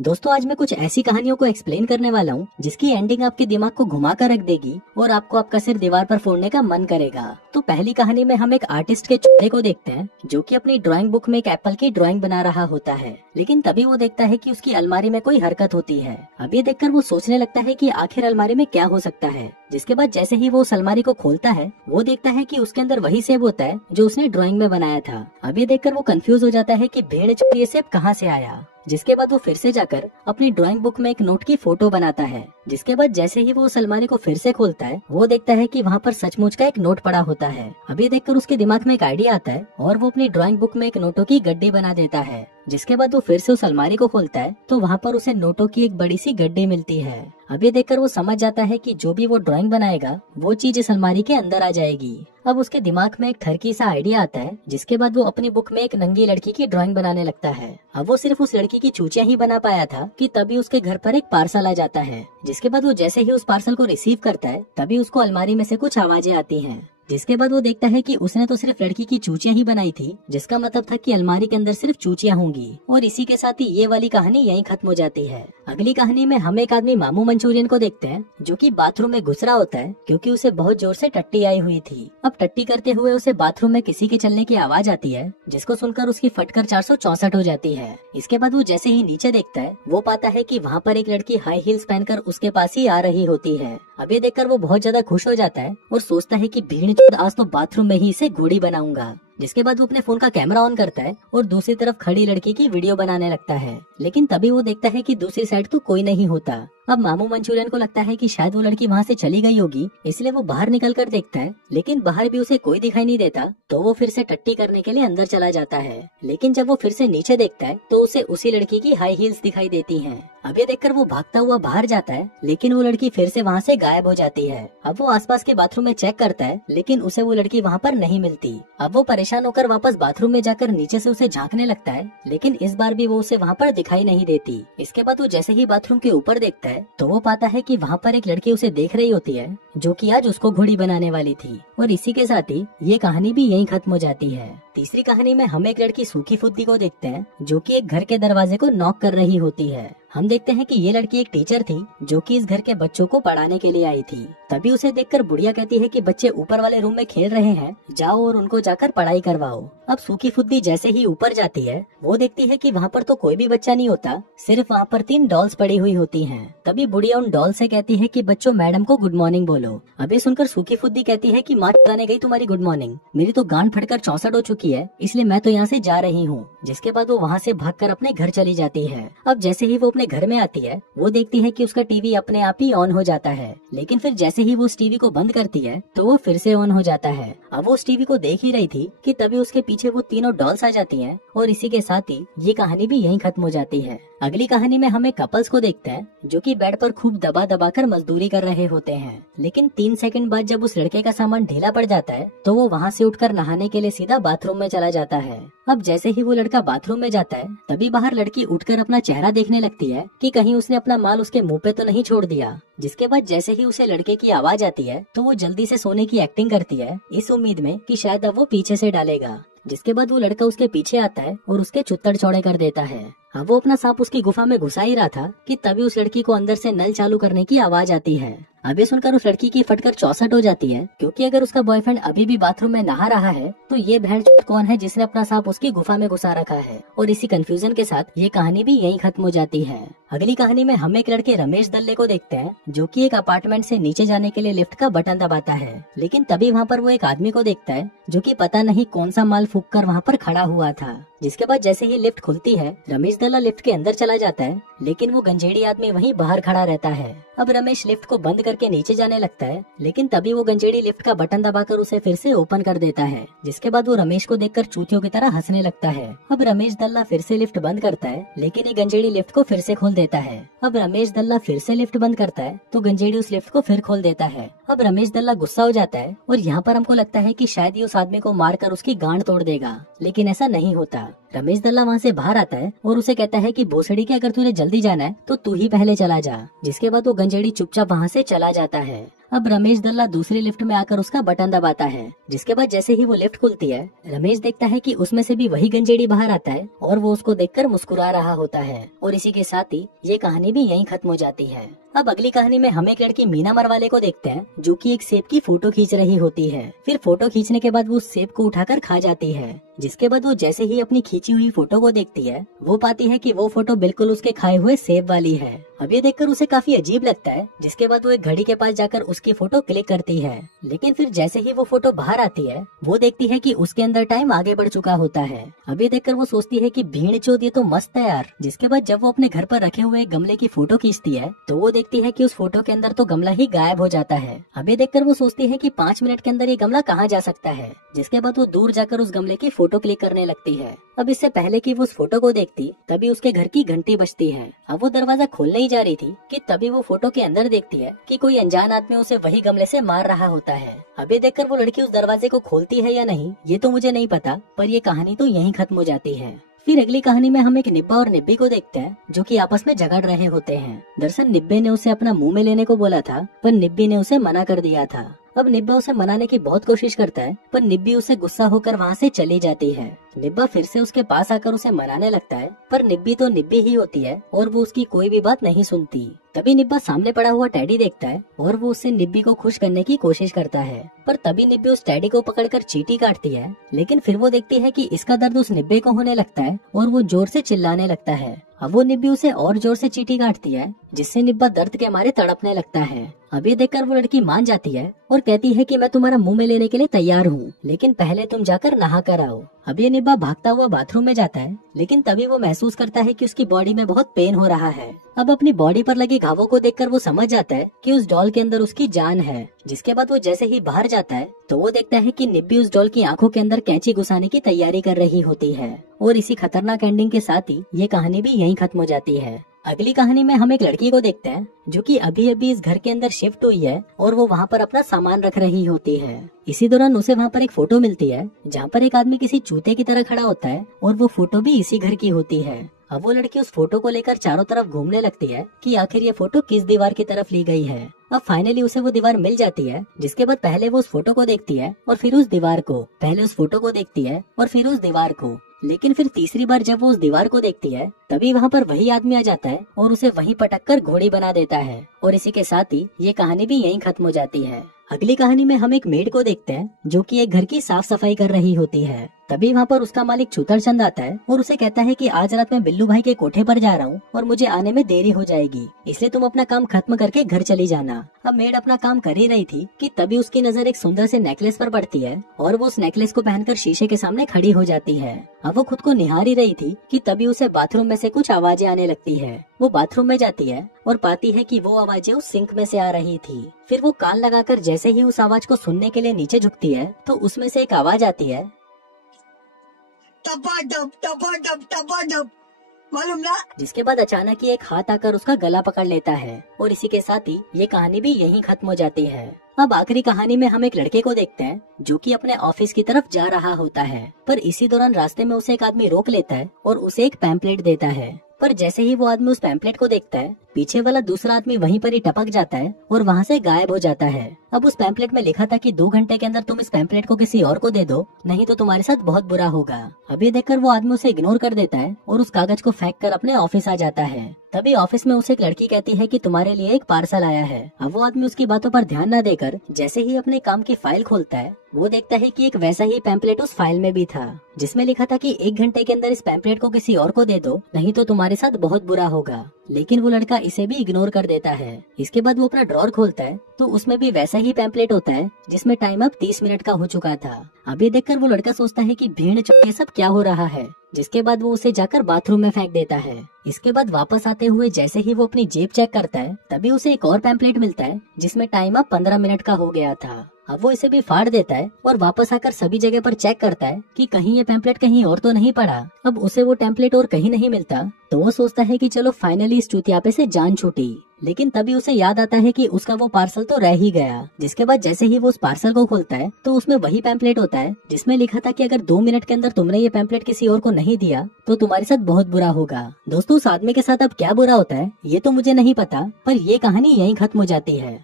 दोस्तों आज मैं कुछ ऐसी कहानियों को एक्सप्लेन करने वाला हूँ जिसकी एंडिंग आपके दिमाग को घुमा कर रख देगी और आपको आपका सिर दीवार पर फोड़ने का मन करेगा। तो पहली कहानी में हम एक आर्टिस्ट के चेहरे को देखते हैं जो कि अपनी ड्राइंग बुक में एक एप्पल की ड्राइंग बना रहा होता है, लेकिन तभी वो देखता है कि उसकी अलमारी में कोई हरकत होती है। अब ये देखकर वो सोचने लगता है कि आखिर अलमारी में क्या हो सकता है। जिसके बाद जैसे ही वो उस अलमारी को खोलता है वो देखता है कि उसके अंदर वही सेब होता है जो उसने ड्राइंग में बनाया था। अब ये देखकर वो कंफ्यूज हो जाता है कि भेड़ ये सेब कहाँ से आया। जिसके बाद वो फिर से जाकर अपनी ड्राइंग बुक में एक नोट की फोटो बनाता है। जिसके बाद जैसे ही वो उस अलमारी को फिर से खोलता है वो देखता है कि वहाँ पर सचमुच का एक नोट पड़ा होता है। अभी देखकर उसके दिमाग में एक आइडिया आता है और वो अपनी ड्राइंग बुक में एक नोटों की गड्डी बना देता है। जिसके बाद वो फिर से उस अलमारी को खोलता है तो वहाँ पर उसे नोटों की एक बड़ी सी गड्डी मिलती है। अब ये देखकर वो समझ जाता है कि जो भी वो ड्राइंग बनाएगा वो चीज इस अलमारी के अंदर आ जाएगी। अब उसके दिमाग में एक थरकी सा आइडिया आता है। जिसके बाद वो अपनी बुक में एक नंगी लड़की की ड्राइंग बनाने लगता है। अब वो सिर्फ उस लड़की की चूचियां ही बना पाया था कि तभी उसके घर पर एक पार्सल आ जाता है। जिसके बाद वो जैसे ही उस पार्सल को रिसीव करता है तभी उसको अलमारी में से कुछ आवाजें आती हैं। जिसके बाद वो देखता है कि उसने तो सिर्फ लड़की की चूचियां ही बनाई थी, जिसका मतलब था कि अलमारी के अंदर सिर्फ चूचियां होंगी। और इसी के साथ ही ये वाली कहानी यहीं खत्म हो जाती है। अगली कहानी में हम एक आदमी मामू मंचूरियन को देखते हैं जो कि बाथरूम में घुस रहा होता है क्योंकि उसे बहुत जोर से टट्टी आई हुई थी। अब टट्टी करते हुए उसे बाथरूम में किसी के चलने की आवाज आती है जिसको सुनकर उसकी फटकर 464 हो जाती है। इसके बाद वो जैसे ही नीचे देखता है वो पाता है कि वहाँ पर एक लड़की हाई हील्स पहनकर उसके पास ही आ रही होती है। अब ये देखकर वो बहुत ज्यादा खुश हो जाता है और सोचता है कि भीड़ आज तो बाथरूम में ही इसे घोड़ी बनाऊंगा। जिसके बाद वो अपने फोन का कैमरा ऑन करता है और दूसरी तरफ खड़ी लड़की की वीडियो बनाने लगता है। लेकिन तभी वो देखता है कि दूसरी साइड तो कोई नहीं होता। अब मामू मंचूरियन को लगता है कि शायद वो लड़की वहाँ से चली गई होगी, इसलिए वो बाहर निकल कर देखता है, लेकिन बाहर भी उसे कोई दिखाई नहीं देता। तो वो फिर से टट्टी करने के लिए अंदर चला जाता है। लेकिन जब वो फिर से नीचे देखता है तो उसे उसी लड़की की हाई हील्स दिखाई देती हैं। अब ये देखकर वो भागता हुआ बाहर जाता है, लेकिन वो लड़की फिर से वहाँ से गायब हो जाती है। अब वो आसपास के बाथरूम में चेक करता है, लेकिन उसे वो लड़की वहाँ पर नहीं मिलती। अब वो परेशान होकर वापस बाथरूम में जाकर नीचे से उसे झांकने लगता है, लेकिन इस बार भी वो उसे वहाँ पर दिखाई नहीं देती। इसके बाद वो जैसे ही बाथरूम के ऊपर देखता है तो वो पाता है कि वहाँ पर एक लड़की उसे देख रही होती है जो कि आज उसको घोड़ी बनाने वाली थी। और इसी के साथ ही ये कहानी भी यहीं खत्म हो जाती है। तीसरी कहानी में हम एक लड़की सूखी फुद्दी को देखते हैं जो कि एक घर के दरवाजे को नॉक कर रही होती है। हम देखते हैं कि ये लड़की एक टीचर थी जो कि इस घर के बच्चों को पढ़ाने के लिए आई थी। तभी उसे देखकर बुढ़िया कहती है कि बच्चे ऊपर वाले रूम में खेल रहे हैं, जाओ और उनको जाकर पढ़ाई करवाओ। अब सूखी फुद्दी जैसे ही ऊपर जाती है वो देखती है कि वहाँ पर तो कोई भी बच्चा नहीं होता, सिर्फ वहाँ पर 3 डॉल्स पड़ी हुई होती हैं। तभी बुढ़िया उन डॉल से कहती है कि बच्चों मैडम को गुड मॉर्निंग बोलो। अभी सुनकर सूखी फुद्दी कहती है कि माँ चलाने गई तुम्हारी गुड मॉर्निंग, मेरी तो गांड फटकर 64 हो चुकी है, इसलिए मैं तो यहाँ से जा रही हूँ। जिसके बाद वो वहाँ से भागकर अपने घर चली जाती है। अब जैसे ही वो अपने घर में आती है वो देखती है कि उसका टीवी अपने आप ही ऑन हो जाता है, लेकिन फिर जैसे ही वो उस टीवी को बंद करती है तो वो फिर से ऑन हो जाता है। अब वो उस टीवी को देख ही रही थी कि तभी उसके पीछे वो तीनों डॉल्स आ जाती हैं और इसी के साथ ही ये कहानी भी यहीं खत्म हो जाती है। अगली कहानी में हम एक कपल्स को देखते हैं जो कि बेड पर खूब दबा दबा कर मजदूरी कर रहे होते हैं, लेकिन 3 सेकंड बाद जब उस लड़के का सामान ढीला पड़ जाता है तो वो वहाँ से उठकर नहाने के लिए सीधा बाथरूम में चला जाता है। अब जैसे ही वो लड़का बाथरूम में जाता है तभी बाहर लड़की उठकर अपना चेहरा देखने लगती है कि कहीं उसने अपना माल उसके मुंह पे तो नहीं छोड़ दिया। जिसके बाद जैसे ही उसे लड़के की आवाज आती है तो वो जल्दी से सोने की एक्टिंग करती है, इस उम्मीद में कि शायद अब वो पीछे से डालेगा। जिसके बाद वो लड़का उसके पीछे आता है और उसके चुत्तड़ चौड़े कर देता है। अब वो अपना सांप उसकी गुफा में घुसा ही रहा था कि तभी उस लड़की को अंदर से नल चालू करने की आवाज आती है। अब ये सुनकर उस लड़की की फटकर 64 हो जाती है, क्योंकि अगर उसका बॉयफ्रेंड अभी भी बाथरूम में नहा रहा है तो ये भेड़ कौन है जिसने अपना सांप उसकी गुफा में घुसा रखा है। और इसी कंफ्यूजन के साथ ये कहानी भी यहीं खत्म हो जाती है। अगली कहानी में हम एक लड़के रमेश दल्ले को देखते हैं जो कि एक अपार्टमेंट से नीचे जाने के लिए लिफ्ट का बटन दबाता है, लेकिन तभी वहाँ पर वो एक आदमी को देखता है जो कि पता नहीं कौन सा माल फूंक कर वहाँ पर खड़ा हुआ था। जिसके बाद जैसे ही लिफ्ट खुलती है रमेश दल्ला लिफ्ट के अंदर चला जाता है, लेकिन वो गंजेड़ी आदमी वहीं बाहर खड़ा रहता है। अब रमेश लिफ्ट को बंद करके नीचे जाने लगता है, लेकिन तभी वो गंजेड़ी लिफ्ट का बटन दबाकर उसे फिर से ओपन कर देता है। जिसके बाद वो रमेश को देखकर चूतियों की तरह हंसने लगता है। अब रमेश दल्ला फिर से लिफ्ट बंद करता है, लेकिन ये गंजेड़ी लिफ्ट को फिर से खोल देता है। अब रमेश दल्ला फिर से लिफ्ट बंद करता है तो गंजेड़ी उस लिफ्ट को फिर खोल देता है। अब रमेश दल्ला गुस्सा हो जाता है और यहाँ पर हमको लगता है कि शायद ये उस आदमी को मारकर उसकी गांड तोड़ देगा, लेकिन ऐसा नहीं होता। रमेश दल्ला वहाँ से बाहर आता है और उसे कहता है कि भोसड़ी के अगर तुझे जल्दी जाना है तो तू ही पहले चला जा। जिसके बाद वो गंजेड़ी चुपचाप वहाँ से चला जाता है। अब रमेश दल्ला दूसरी लिफ्ट में आकर उसका बटन दबाता है, जिसके बाद जैसे ही वो लिफ्ट खुलती है, रमेश देखता है कि उसमें से भी वही गंजेड़ी बाहर आता है और वो उसको देखकर मुस्कुरा रहा होता है। और इसी के साथ ही ये कहानी भी यहीं खत्म हो जाती है। अब अगली कहानी में हम एक लड़की मीना मरवाले को देखते हैं, जो कि एक सेब की फोटो खींच रही होती है। फिर फोटो खींचने के बाद वो उस सेब को उठाकर खा जाती है, जिसके बाद वो जैसे ही अपनी खींची हुई फोटो को देखती है, वो पाती है कि वो फोटो बिल्कुल उसके खाए हुए सेब वाली है। अब ये देखकर उसे काफी अजीब लगता है, जिसके बाद वो एक घड़ी के पास जाकर उसकी फोटो क्लिक करती है। लेकिन फिर जैसे ही वो फोटो बाहर आती है, वो देखती है कि उसके अंदर टाइम आगे बढ़ चुका होता है। अब ये देखकर वो सोचती है कि भीड़ चोद, ये तो मस्त है यार। जिसके बाद जब वो अपने घर पर रखे हुए एक गमले की फोटो खींचती है, तो वो देखती है कि उस फोटो के अंदर तो गमला ही गायब हो जाता है। अब ये देखकर वो सोचती है कि 5 मिनट के अंदर ये गमला कहाँ जा सकता है। जिसके बाद वो दूर जाकर उस गमले की फोटो क्लिक करने लगती है। अब इससे पहले कि वो उस फोटो को देखती, तभी उसके घर की घंटी बजती है। अब वो दरवाजा खोलने ही जा रही थी कि तभी वो फोटो के अंदर देखती है कि कोई अनजान आदमी उसे वही गमले से मार रहा होता है। अब ये देखकर वो लड़की उस दरवाजे को खोलती है या नहीं, ये तो मुझे नहीं पता, पर ये कहानी तो यहीं खत्म हो जाती है। फिर अगली कहानी में हम एक निब्बा और निब्बी को देखते हैं, जो कि आपस में झगड़ रहे होते हैं। दरअसल निब्बे ने उसे अपना मुंह में लेने को बोला था, पर निब्बी ने उसे मना कर दिया था। अब निब्बा उसे मनाने की बहुत कोशिश करता है, पर निब्बी उसे गुस्सा होकर वहाँ से चली जाती है। निब्बा फिर से उसके पास आकर उसे मनाने लगता है, पर निब्बी तो निब्बी ही होती है और वो उसकी कोई भी बात नहीं सुनती। तभी निब्बा सामने पड़ा हुआ टेडी देखता है और वो उससे निब्बी को खुश करने की कोशिश करता है, पर तभी निब्बी उस टेडी को पकड़कर चींटी काटती है। लेकिन फिर वो देखती है कि इसका दर्द उस निब्बे को होने लगता है और वो जोर से चिल्लाने लगता है। अब वो निब्बी उसे और जोर से चींटी काटती है, जिससे निब्बा दर्द के मारे तड़पने लगता है। अब ये देखकर वो लड़की मान जाती है और कहती है कि मैं तुम्हारा मुंह में लेने के लिए तैयार हूँ, लेकिन पहले तुम जाकर नहा कर आओ। अब ये निब्बा भागता हुआ बाथरूम में जाता है, लेकिन तभी वो महसूस करता है कि उसकी बॉडी में बहुत पेन हो रहा है। अब अपनी बॉडी पर लगे घावों को देखकर वो समझ जाता है कि उस डॉल के अंदर उसकी जान है। जिसके बाद वो जैसे ही बाहर जाता है, तो वो देखता है कि निब्बी उस डॉल की आंखों के अंदर कैंची घुसाने की तैयारी कर रही होती है। और इसी खतरनाक एंडिंग के साथ ही ये कहानी भी यहीं खत्म हो जाती है। अगली कहानी में हम एक लड़की को देखते हैं, जो कि अभी अभी इस घर के अंदर शिफ्ट हुई है और वो वहाँ पर अपना सामान रख रही होती है। इसी दौरान उसे वहाँ पर एक फोटो मिलती है, जहाँ पर एक आदमी किसी चूते की तरह खड़ा होता है और वो फोटो भी इसी घर की होती है। अब वो लड़की उस फोटो को लेकर चारों तरफ घूमने लगती है कि आखिर ये फोटो किस दीवार की तरफ ली गई है। अब फाइनली उसे वो दीवार मिल जाती है, जिसके बाद पहले वो उस फोटो को देखती है और फिर उस दीवार को, पहले उस फोटो को देखती है और फिर उस दीवार को। लेकिन फिर तीसरी बार जब वो उस दीवार को देखती है, तभी वहाँ पर वही आदमी आ जाता है और उसे वहीं पटक कर घोड़ी बना देता है। और इसी के साथ ही ये कहानी भी यहीं खत्म हो जाती है। अगली कहानी में हम एक मेड को देखते हैं, जो कि एक घर की साफ सफाई कर रही होती है। तभी वहाँ पर उसका मालिक छूतर चंद आता है और उसे कहता है कि आज रात मैं बिल्लू भाई के कोठे पर जा रहा हूँ और मुझे आने में देरी हो जाएगी, इसलिए तुम अपना काम खत्म करके घर चली जाना। अब मेड अपना काम कर ही रही थी कि तभी उसकी नजर एक सुंदर से नेकलेस पर पड़ती है और वो उस नेकलेस को पहनकर शीशे के सामने खड़ी हो जाती है। अब वो खुद को निहार ही रही थी कि तभी उसे बाथरूम में से कुछ आवाजें आने लगती है। वो बाथरूम में जाती है और पाती है कि वो आवाजें उस सिंक में से आ रही थी। फिर वो कान लगाकर जैसे ही उस आवाज को सुनने के लिए नीचे झुकती है, तो उसमें से एक आवाज आती है, टपाटप टपाटप टपाटप, मालूम ना। जिसके बाद अचानक ही एक हाथ आकर उसका गला पकड़ लेता है और इसी के साथ ही ये कहानी भी यहीं खत्म हो जाती है। अब आखिरी कहानी में हम एक लड़के को देखते हैं, जो कि अपने ऑफिस की तरफ जा रहा होता है, पर इसी दौरान रास्ते में उसे एक आदमी रोक लेता है और उसे एक पैम्पलेट देता है। पर जैसे ही वो आदमी उस पैम्पलेट को देखता है, पीछे वाला दूसरा आदमी वहीं पर ही टपक जाता है और वहाँ से गायब हो जाता है। अब उस पैम्पलेट में लिखा था कि 2 घंटे के अंदर तुम इस पैम्पलेट को किसी और को दे दो, नहीं तो तुम्हारे साथ बहुत बुरा होगा। अब ये देखकर वो आदमी उसे इग्नोर कर देता है और उस कागज को फेंक कर अपने ऑफिस आ जाता है। तभी ऑफिस में उसे एक लड़की कहती है कि तुम्हारे लिए एक पार्सल आया है। अब वो आदमी उसकी बातों पर ध्यान न देकर जैसे ही अपने काम की फाइल खोलता है, वो देखता है कि एक वैसा ही पैम्पलेट उस फाइल में भी था, जिसमें लिखा था कि 1 घंटे के अंदर इस पैम्पलेट को किसी और को दे दो, नहीं तो तुम्हारे साथ बहुत बुरा होगा। लेकिन वो लड़का इसे भी इग्नोर कर देता है। इसके बाद वो अपना ड्रॉर खोलता है, तो उसमें भी वैसा ही पैम्पलेट होता है, जिसमें टाइम अब 30 मिनट का हो चुका था। अब ये देखकर वो लड़का सोचता है कि भीड़ चौके सब क्या हो रहा है। जिसके बाद वो उसे जाकर बाथरूम में फेंक देता है। इसके बाद वापस आते हुए जैसे ही वो अपनी जेब चेक करता है, तभी उसे एक और पैम्पलेट मिलता है, जिसमें टाइम अब 15 मिनट का हो गया था। अब वो इसे भी फाड़ देता है और वापस आकर सभी जगह पर चेक करता है कि कहीं ये पैम्पलेट कहीं और तो नहीं पड़ा। अब उसे वो टेम्पलेट और कहीं नहीं मिलता, तो वो सोचता है कि चलो फाइनली इस चूतियापे से जान छूटी। लेकिन तभी उसे याद आता है कि उसका वो पार्सल तो रह ही गया। जिसके बाद जैसे ही वो उस पार्सल को खोलता है, तो उसमें वही पैम्पलेट होता है, जिसमें लिखा था कि अगर 2 मिनट के अंदर तुमने ये पैम्पलेट किसी और को नहीं दिया, तो तुम्हारे साथ बहुत बुरा होगा। दोस्तों, उस आदमी के साथ अब क्या बुरा होता है ये तो मुझे नहीं पता, पर ये कहानी यहीं खत्म हो जाती है।